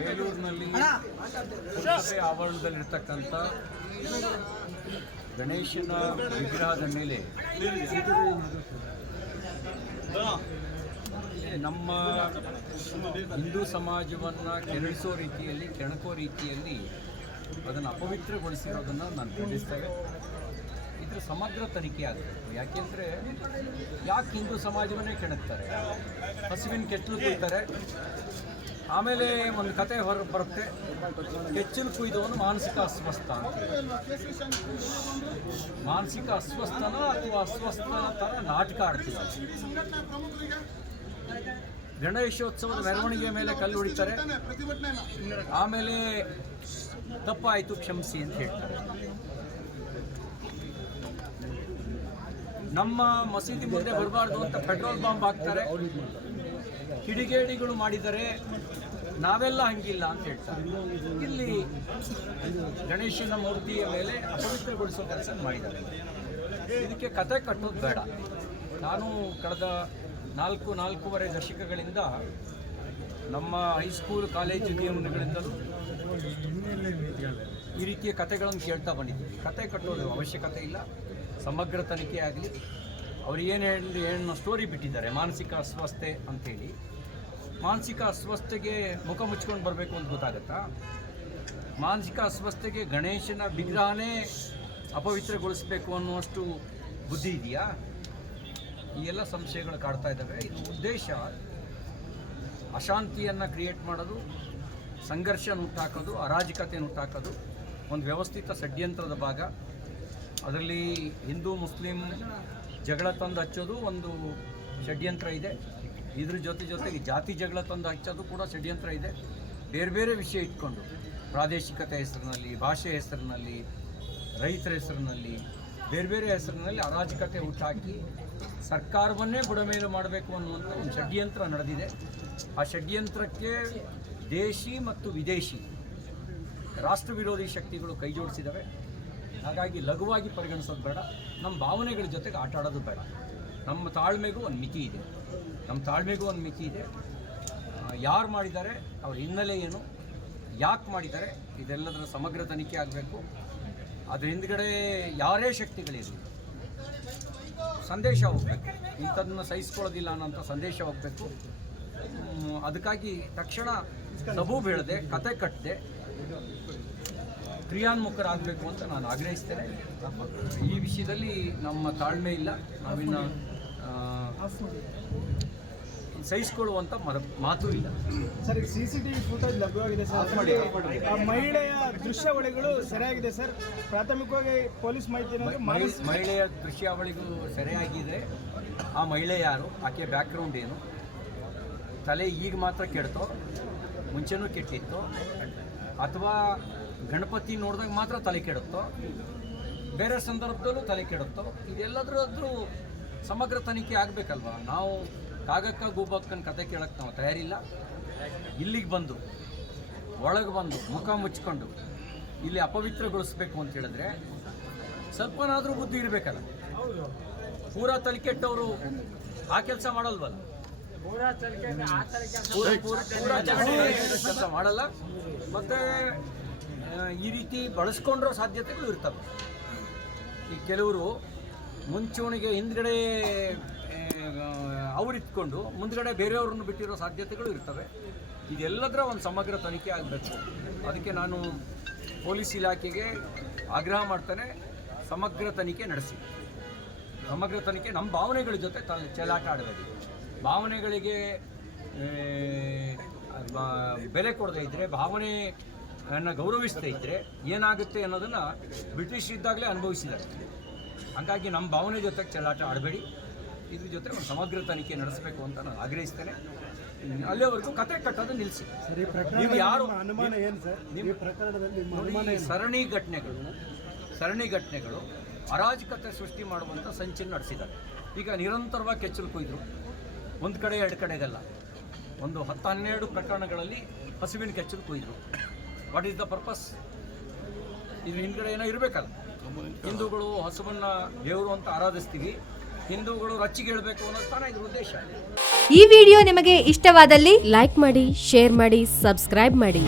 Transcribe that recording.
ಬೇಲೂರಿನಲ್ಲಿ ಆವರಣದಲ್ಲಿರ್ತಕ್ಕಂಥ ಗಣೇಶನ ವಿಗ್ರಹದ ಮೇಲೆ ನಮ್ಮ ಹಿಂದೂ ಸಮಾಜವನ್ನು ಕೆರಳಿಸೋ ರೀತಿಯಲ್ಲಿ ಕೆಣಕೋ ರೀತಿಯಲ್ಲಿ ಅದನ್ನು ಅಪವಿತ್ರಗೊಳಿಸಿರೋದನ್ನು ನಾನು ಖಂಡಿಸ್ತೇವೆ ಇದ್ರ ಸಮಗ್ರ ತನಿಖೆ ಆಗಬೇಕು. ಯಾಕೆಂದರೆ ಯಾಕೆ ಹಿಂದೂ ಸಮಾಜವನ್ನೇ ಕೆಣಕ್ತಾರೆ? ಹಸುವಿನ ಕೆಚ್ಚಲು ಕುಯ್ತಾರೆ. ಆಮೇಲೆ ಒಂದು ಕತೆ ಹೊರ ಬರುತ್ತೆ. ಕೆಚ್ಚಲು ಕುಯ್ದವನು ಮಾನಸಿಕ ಅಸ್ವಸ್ಥ ಮಾನಸಿಕ ಅಸ್ವಸ್ಥನ ಅಥವಾ ಅಸ್ವಸ್ಥ ಥರ ನಾಟಕ ಆಡ್ತೀವಿ ಗಣೇಶೋತ್ಸವದ ಮೆರವಣಿಗೆ ಮೇಲೆ ಕಲ್ಲು ಹೊಡಿತಾರೆ. ಆಮೇಲೆ ತಪ್ಪಾಯಿತು ಕ್ಷಮಿಸಿ ಅಂತ ಹೇಳ್ತಾರೆ. ನಮ್ಮ ಮಸೀದಿ ಮುಂದೆ ಬರಬಾರ್ದು ಅಂತ ಪೆಟ್ರೋಲ್ ಬಾಂಬ್ ಹಾಕ್ತಾರೆ. ಕಿಡಿಗೇಡಿಗಳು ಮಾಡಿದರೆ ನಾವೆಲ್ಲ ಹಂಗಿಲ್ಲ ಅಂತ ಹೇಳ್ತಾರೆ. ಇಲ್ಲಿ ಗಣೇಶನ ಮೂರ್ತಿಯ ಮೇಲೆ ಅಪವಿತ್ರಗೊಳಿಸೋ ಕೆಲಸ ಮಾಡಿದ್ದಾರೆ. ಇದಕ್ಕೆ ಕತೆ ಕಟ್ಟೋದು ಬೇಡ. ನಾನು ಕಳೆದ ನಾಲ್ಕು, ನಾಲ್ಕೂವರೆ ದಶಕಗಳಿಂದ ನಮ್ಮ ಹೈಸ್ಕೂಲ್ ಕಾಲೇಜು ನಿಯಮಗಳಿಂದಲೂ ಈ ರೀತಿಯ ಕತೆಗಳನ್ನು ಕೇಳ್ತಾ ಬಂದಿದ್ದೀವಿ ಕತೆ ಕಟ್ಟೋದು ಅವಶ್ಯಕತೆ ಇಲ್ಲ. ಸಮಗ್ರ ತನಿಖೆ ಆಗಲಿ, ಅವರು ಏನು ಹೇಳಿ, ಏನು ಸ್ಟೋರಿ ಬಿಟ್ಟಿದ್ದಾರೆ, ಮಾನಸಿಕ ಅಸ್ವಸ್ಥೆ ಅಂಥೇಳಿ ಮಾನಸಿಕ ಅಸ್ವಸ್ಥೆಗೆ ಮುಖ ಮುಚ್ಕೊಂಡು ಬರಬೇಕು ಅಂತ ಗೊತ್ತಾಗತ್ತಾ? ಮಾನಸಿಕ ಅಸ್ವಸ್ಥೆಗೆ ಗಣೇಶನ ವಿಗ್ರಹನೇ ಅಪವಿತ್ರಗೊಳಿಸಬೇಕು ಅನ್ನುವಷ್ಟು ಬುದ್ಧಿ ಇದೆಯಾ? ಈ ಎಲ್ಲ ಸಂಶಯಗಳು ಕಾಡ್ತಾ ಇದ್ದಾವೆ. ಇದು ಉದ್ದೇಶ. ಅಶಾಂತಿಯನ್ನು ಕ್ರಿಯೇಟ್ ಮಾಡೋದು ಸಂಘರ್ಷ ಹುಟ್ಟಾಕೋದು ಅರಾಜಕತೆ ಹುಟ್ಟಾಕೋದು, ಒಂದು ವ್ಯವಸ್ಥಿತ ಷಡ್ಯಂತ್ರದ ಭಾಗ. ಅದರಲ್ಲಿ ಹಿಂದೂ, ಮುಸ್ಲಿಂ ಜಗಳ ತಂದು ಹಚ್ಚೋದು ಒಂದು ಷಡ್ಯಂತ್ರ ಇದೆ. ಇದ್ರ ಜೊತೆ ಜೊತೆಗೆ ಜಾತಿ ಜಗಳ ತಂದು ಹಚ್ಚೋದು ಕೂಡ ಷಡ್ಯಂತ್ರ ಇದೆ. ಬೇರೆ ಬೇರೆ ವಿಷಯ ಇಟ್ಕೊಂಡು ಪ್ರಾದೇಶಿಕತೆ ಹೆಸರಿನಲ್ಲಿ, ಭಾಷೆ ಹೆಸರಿನಲ್ಲಿ, ರೈತರ ಹೆಸರಿನಲ್ಲಿ, ಬೇರೆ ಬೇರೆ ಹೆಸರಿನಲ್ಲಿ ಅರಾಜಕತೆ ಹುಟ್ಟಾಕಿ ಸರ್ಕಾರವನ್ನೇ ಬುಡಮೇಲು ಮಾಡಬೇಕು ಅನ್ನುವಂಥ ಒಂದು ಷಡ್ಯಂತ್ರ ನಡೆದಿದೆ. ಆ ಷಡ್ಯಂತ್ರಕ್ಕೆ ದೇಶಿ ಮತ್ತು ವಿದೇಶಿ ರಾಷ್ಟ್ರ ವಿರೋಧಿ ಶಕ್ತಿಗಳು ಕೈ ಜೋಡಿಸಿದ್ದಾವೆ ಹಾಗಾಗಿ ಲಘುವಾಗಿ ಪರಿಗಣಿಸೋದು ಬೇಡ. ನಮ್ಮ ಭಾವನೆಗಳ ಜೊತೆಗೆ ಆಟ ಆಡೋದು ಬೇಡ. ನಮ್ಮ ತಾಳ್ಮೆಗೂ ಒಂದು ಮಿತಿ ಇದೆ. ನಮ್ಮ ತಾಳ್ಮೆಗೂ ಒಂದು ಮಿತಿ ಇದೆ. ಯಾರು ಮಾಡಿದ್ದಾರೆ, ಅವ್ರ ಹಿನ್ನೆಲೆ ಏನು, ಯಾಕೆ ಮಾಡಿದ್ದಾರೆ, ಇದೆಲ್ಲದರ ಸಮಗ್ರ ತನಿಖೆ ಆಗಬೇಕು. ಅದ್ರ ಹಿಂದ್ಗಡೆ ಯಾರೇ ಶಕ್ತಿಗಳಿರಲಿ ಸಂದೇಶ ಹೋಗಬೇಕು. ಇಂಥದನ್ನ ಸಹಿಸ್ಕೊಳ್ಳೋದಿಲ್ಲ ಅನ್ನೋಂಥ ಸಂದೇಶ ಹೋಗಬೇಕು. ಅದಕ್ಕಾಗಿ ತಕ್ಷಣ ಸಬೂ ಬೀಳದೆ ಕತೆ ಕಟ್ಟದೆ ಕ್ರಿಯಾನ್ಮುಖರಾಗಬೇಕು ಅಂತ ನಾನು ಆಗ್ರಹಿಸ್ತೇನೆ. ಈ ವಿಷಯದಲ್ಲಿ ನಮ್ಮ ತಾಳ್ಮೆ ಇಲ್ಲ. ನಾವಿನ್ನ ಸಹಿಸಿಕೊಳ್ಳುವಂಥ ಮಾತು ಇಲ್ಲ. Sir C C TV footage ಲಭ್ಯವಾಗಿದೆ ಸರ್. ಆ ಮಹಿಳೆಯ ದೃಶ್ಯಾವಳಿಗಳು ಸರಿಯಾಗಿದೆ ಸರ್. ಪ್ರಾಥಮಿಕವಾಗಿ ಪೊಲೀಸ್ ಮಾಹಿತಿ ಮಹಿಳೆಯ ದೃಶ್ಯಾವಳಿಗಳು ಸರಿಯಾಗಿದೆ ಆ ಮಹಿಳೆ ಯಾರು? ಆಕೆ ಬ್ಯಾಕ್ಗ್ರೌಂಡ್ ಏನು? ತಲೆ ಈಗ ಮಾತ್ರ ಕೆಡ್ತೋ? ಮುಂಚೆನೂ ಕೆಟ್ಟಿತ್ತು? ಅಥವಾ ಗಣಪತಿ ನೋಡಿದಾಗ ಮಾತ್ರ ತಲೆ ಕೆಡುತ್ತೋ? ಬೇರೆ ಸಂದರ್ಭದಲ್ಲೂ ತಲೆ ಕೆಡುತ್ತೋ? ಇದೆಲ್ಲದ್ರದ್ದು ಸಮಗ್ರ ತನಿಖೆ ಆಗಬೇಕಲ್ವ? ನಾವು ಕಾಗಕ್ಕ ಗೂಬಕ್ಕನ ಕತೆ ಕೇಳಕ್ಕೆ ನಾವು ತಯಾರಿಲ್ಲ. ಇಲ್ಲಿಗೆ ಬಂದು ಒಳಗೆ ಬಂದು ಮುಖ ಮುಚ್ಕೊಂಡು ಇಲ್ಲಿ ಅಪವಿತ್ರಗೊಳಿಸ್ಬೇಕು ಅಂತ ಹೇಳಿದ್ರೆ ಸ್ವಲ್ಪನಾದರೂ ಬುದ್ಧಿ ಇರಬೇಕಲ್ಲ. ಪೂರಾ ತಲೆ ಕೆಟ್ಟವರು ಆ ಕೆಲಸ ಮಾಡಲ್ವಲ್ಲ? ಪೂರಾ ಕೆಲಸ ಮಾಡಲ್ಲ. ಮತ್ತೆ ಈ ರೀತಿ ಬಳಸ್ಕೊಂಡಿರೋ ಸಾಧ್ಯತೆಗಳು ಇರ್ತವೆ. ಈ ಕೆಲವರು ಮುಂಚೂಣಿಗೆ ಹಿಂದ್ಗಡೆ ಅವರಿತ್ಕೊಂಡು ಮುಂದ್ಗಡೆ ಬೇರೆಯವ್ರನ್ನ ಬಿಟ್ಟಿರೋ ಸಾಧ್ಯತೆಗಳು ಇರ್ತವೆ. ಇದೆಲ್ಲದರ ಒಂದು ಸಮಗ್ರ ತನಿಖೆ ಆಗಬೇಕು. ಅದಕ್ಕೆ ನಾನು ಪೊಲೀಸ್ ಇಲಾಖೆಗೆ ಆಗ್ರಹ ಮಾಡ್ತಾನೆ. ಸಮಗ್ರ ತನಿಖೆ ನಡೆಸಿ. ಸಮಗ್ರ ತನಿಖೆ ನಮ್ಮ ಭಾವನೆಗಳ ಜೊತೆ ತ ಚೆಲ್ಲಾಟ ಆಡಬೇಕು. ಭಾವನೆಗಳಿಗೆ ಬೆಲೆ ಕೊಡದೇ ಇದ್ದರೆ ಭಾವನೆಯನ್ನು ಗೌರವಿಸ್ತಾ ಇದ್ದರೆ ಏನಾಗುತ್ತೆ ಅನ್ನೋದನ್ನು ಬ್ರಿಟಿಷ್ ಇದ್ದಾಗಲೇ ಅನುಭವಿಸಿದ್ದಾರೆ. ಹಾಗಾಗಿ ನಮ್ಮ ಭಾವನೆ ಜೊತೆಗೆ ಚೆಲ್ಲಾಟ ಆಡಬೇಡಿ. ಇದ್ರ ಜೊತೆ ಒಂದು ಸಮಗ್ರ ತನಿಖೆ ನಡೆಸಬೇಕು ಅಂತ ನಾನು ಆಗ್ರಹಿಸ್ತೇನೆ. ಅಲ್ಲಿವರೆಗೂ ಕತೆ ಕಟ್ಟೋದು ನಿಲ್ಲಿಸಿ. ನೀವು ಯಾರು ಅನುಮಾನ ಏನು ಸರ್? ನಿಮ್ಮ ಈ ಪ್ರಕರಣದಲ್ಲಿ ಸರಣಿ ಘಟನೆಗಳು ಸರಣಿ ಘಟನೆಗಳು ಅರಾಜಕತೆ ಸೃಷ್ಟಿ ಮಾಡುವಂಥ ಸಂಚನ್ನು ನಡೆಸಿದ್ದಾರೆ. ಈಗ ನಿರಂತರವಾಗಿ ಕೆಚ್ಚಲು ಕೊಯ್ದರು. ಒಂದು ಕಡೆ ಎರಡು ಕಡೆಗಲ್ಲ. ಒಂದು ಹತ್ತು ಹನ್ನೆರಡು ಪ್ರಕರಣಗಳಲ್ಲಿ ಹಸುವಿನ ಕೆಚ್ಚಲು ಕೊಯ್ದರು. ವಾಟ್ ಈಸ್ ದ ಪರ್ಪಸ್ ಇದು ಹಿಂದ್ಗಡೆ ಏನೋ ಇರಬೇಕಲ್ಲ. ಹಿಂದೂಗಳು ಹಸುವನ್ನು ದೇವರು ಅಂತ ಆರಾಧಿಸ್ತೀವಿ. ಹಿಂದೂಗಳು ರಚ್ಚಿಗೆ ಹೇಳಬೇಕು ಅನ್ನೋ ತಾನೇ ಇದ್ರ ಉದ್ದೇಶ. ಈ ವಿಡಿಯೋ ನಿಮಗೆ ಇಷ್ಟವಾದಲ್ಲಿ ಲೈಕ್ ಮಾಡಿ, ಶೇರ್ ಮಾಡಿ, ಸಬ್ಸ್ಕ್ರೈಬ್ ಮಾಡಿ.